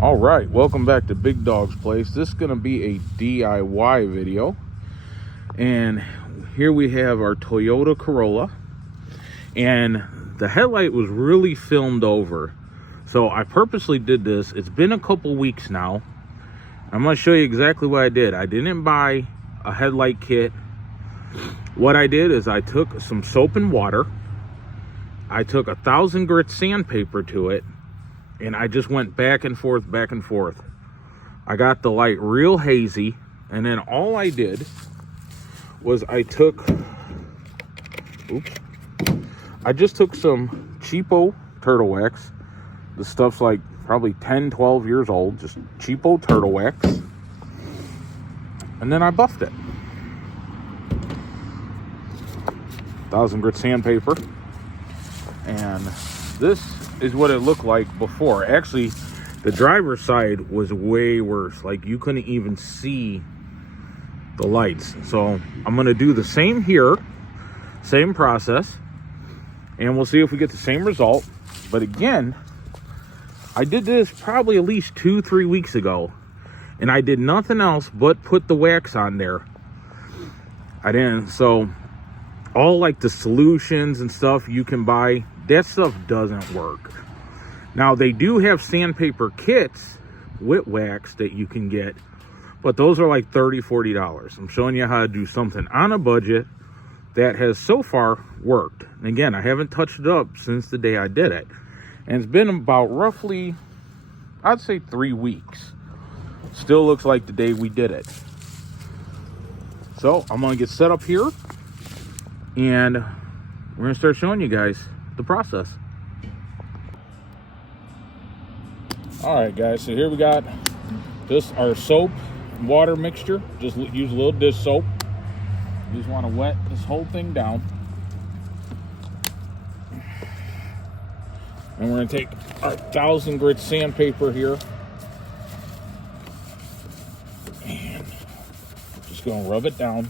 All right, welcome back to Big Dog's Place. This is going to be a DIY video. And here we have our Toyota Corolla. And the headlight was really filmed over. So I purposely did this. It's been a couple weeks now. I'm going to show you exactly what I did. I didn't buy a headlight kit. What I did is I took some soap and water. I took 1,000 grit sandpaper to it. And I just went back and forth, back and forth. I got the light real hazy. And then all I did was I just took some cheapo turtle wax. The stuff's like probably 10, 12 years old. Just cheapo turtle wax. And then I buffed it. 1,000 grit sandpaper. And this is what it looked like before. Actually, the driver's side was way worse. Like, you couldn't even see the lights. So I'm gonna do the same here, same process, and we'll see if we get the same result. But again, I did this probably at least 2-3 weeks ago, and I did nothing else but put the wax on there. I didn't. So all like the solutions and stuff you can buy, that stuff doesn't work. Now, they do have sandpaper kits with wax that you can get, but those are like $30-$40. I'm showing you how to do something on a budget that has so far worked. And again, I haven't touched it up since the day I did it. And it's been about roughly, I'd say 3 weeks. Still looks like the day we did it. So I'm gonna get set up here and we're gonna start showing you guys the process. All right, guys, so here we got this, our soap and water mixture. Just use a little dish soap. You just want to wet this whole thing down. And we're gonna take our 1,000 grit sandpaper here and just gonna rub it down.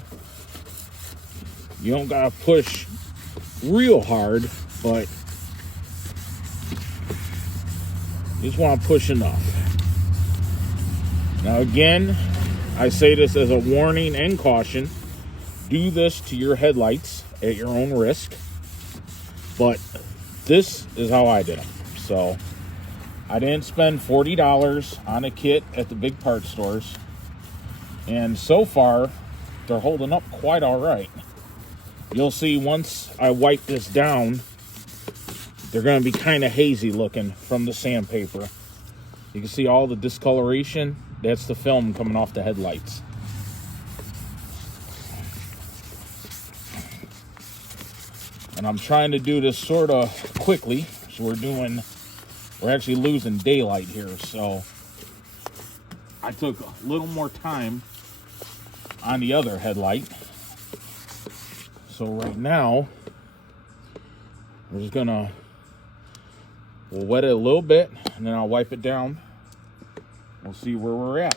You don't gotta push real hard, but you just want to push enough. Now again, I say this as a warning and caution. Do this to your headlights at your own risk. But this is how I did them. So I didn't spend $40 on a kit at the big parts stores. And so far, they're holding up quite all right. You'll see once I wipe this down, they're going to be kind of hazy looking from the sandpaper. You can see all the discoloration. That's the film coming off the headlights. And I'm trying to do this sort of quickly. So we're actually losing daylight here. So I took a little more time on the other headlight. So right now, we're just gonna, we'll wet it a little bit, and then I'll wipe it down. We'll see where we're at.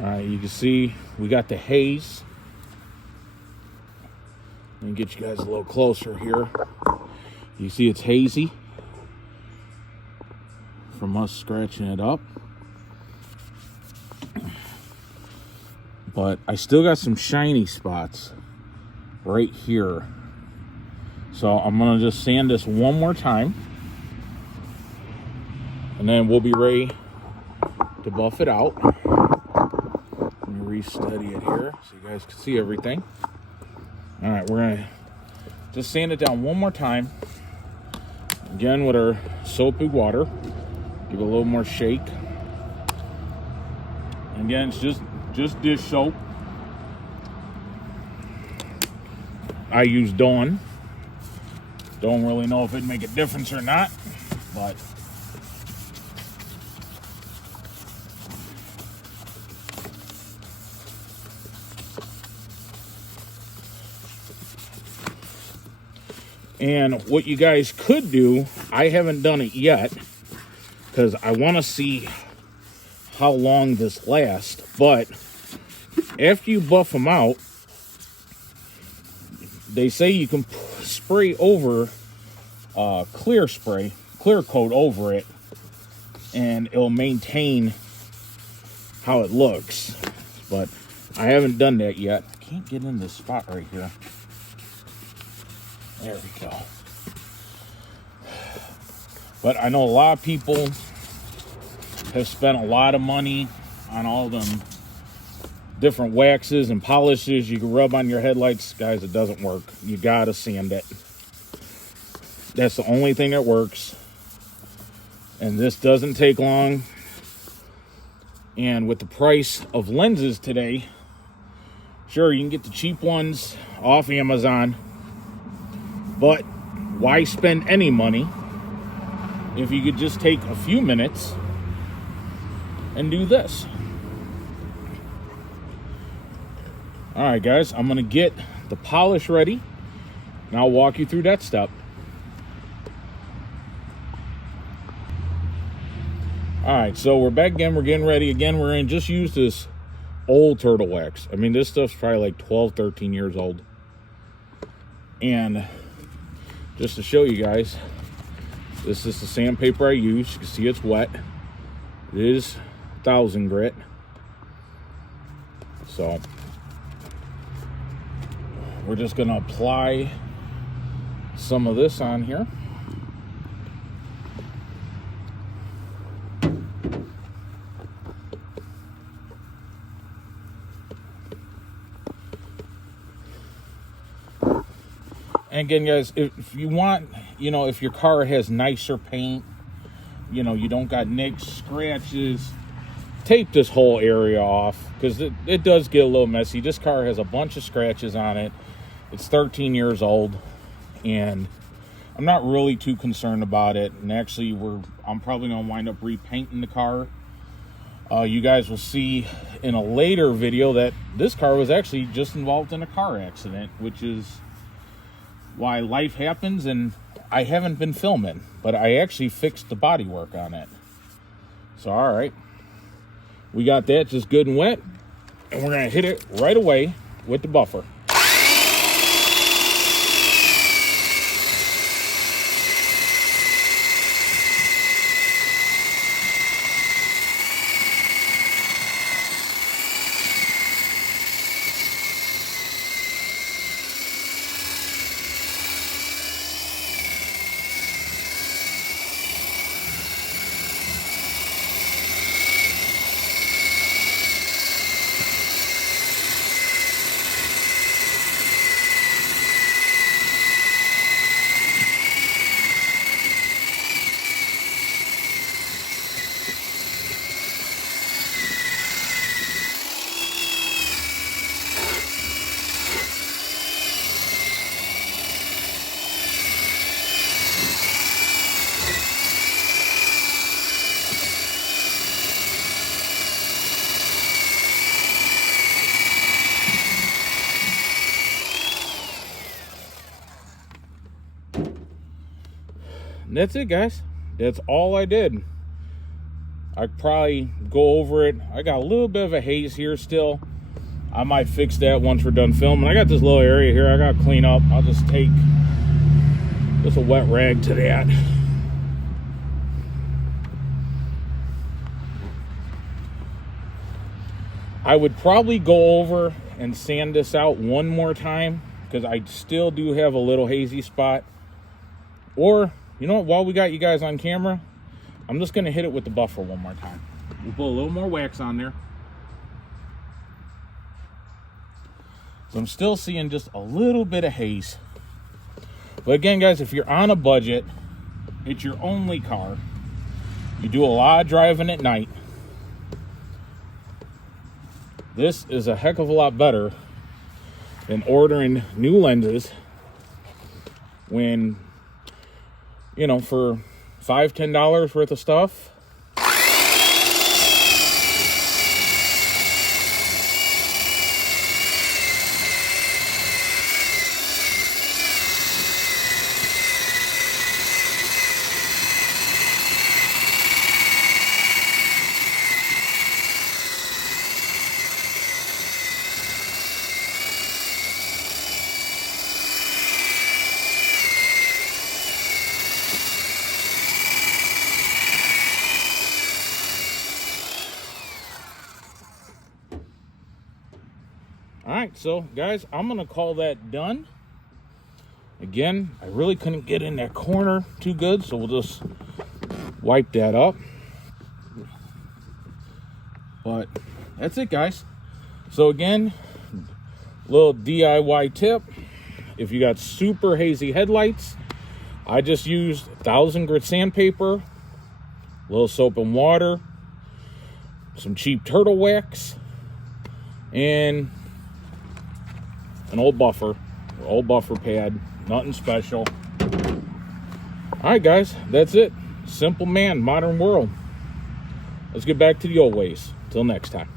All right, you can see we got the haze. Let me get you guys a little closer here. You see it's hazy from us scratching it up. But I still got some shiny spots right here. So I'm gonna just sand this one more time. And then we'll be ready to buff it out. Let me restudy it here so you guys can see everything. All right, we're gonna just sand it down one more time. Again with our soapy water. Give it a little more shake. Again, it's just dish soap. I use Dawn. Don't really know if it'd make a difference or not, but and what you guys could do, I haven't done it yet because I want to see how long this lasts, but after you buff them out, they say you can spray over clear coat over it, and it'll maintain how it looks. But I haven't done that yet. I can't get in this spot right here. There we go. But I know a lot of people have spent a lot of money on all them different waxes and polishes you can rub on your headlights. Guys, it doesn't work. You gotta sand it. That's the only thing that works. And this doesn't take long. And with the price of lenses today, sure, you can get the cheap ones off Amazon, but why spend any money if you could just take a few minutes and do this? All right, guys, I'm gonna get the polish ready, and I'll walk you through that step. All right, so we're back again. We're getting ready again. We're gonna just use this old turtle wax. I mean, this stuff's probably like 12, 13 years old. And just to show you guys, this is the sandpaper I use. You can see it's wet. It is 1000 grit. So we're just gonna apply some of this on here. And again, guys, if you want, if your car has nicer paint, you don't got nicks, scratches, tape this whole area off, because it does get a little messy. This car has a bunch of scratches on it. It's 13 years old, and I'm not really too concerned about it. And actually, I'm probably going to wind up repainting the car. You guys will see in a later video that this car was actually just involved in a car accident, which is why life happens, and I haven't been filming, but I actually fixed the bodywork on it. So, all right, we got that just good and wet, and we're gonna hit it right away with the buffer. And that's it, guys. That's all I did. I probably go over it. I got a little bit of a haze here still. I might fix that once we're done filming. I got this little area here I got to clean up. I'll just take just a wet rag to that. I would probably go over and sand this out one more time, because I still do have a little hazy spot. Or, you know what, while we got you guys on camera, I'm just going to hit it with the buffer one more time. We'll put a little more wax on there. So I'm still seeing just a little bit of haze. But again, guys, if you're on a budget, it's your only car, you do a lot of driving at night, this is a heck of a lot better than ordering new lenses when, for $5-10 worth of stuff. All right, so guys, I'm gonna call that done. Again, I really couldn't get in that corner too good, so we'll just wipe that up. But that's it, guys. So again, little DIY tip. If you got super hazy headlights, I just used 1000 grit sandpaper, a little soap and water, some cheap turtle wax, and an old buffer pad. Nothing special. All right, guys, that's it. Simple man, modern world. Let's get back to the old ways. Till next time.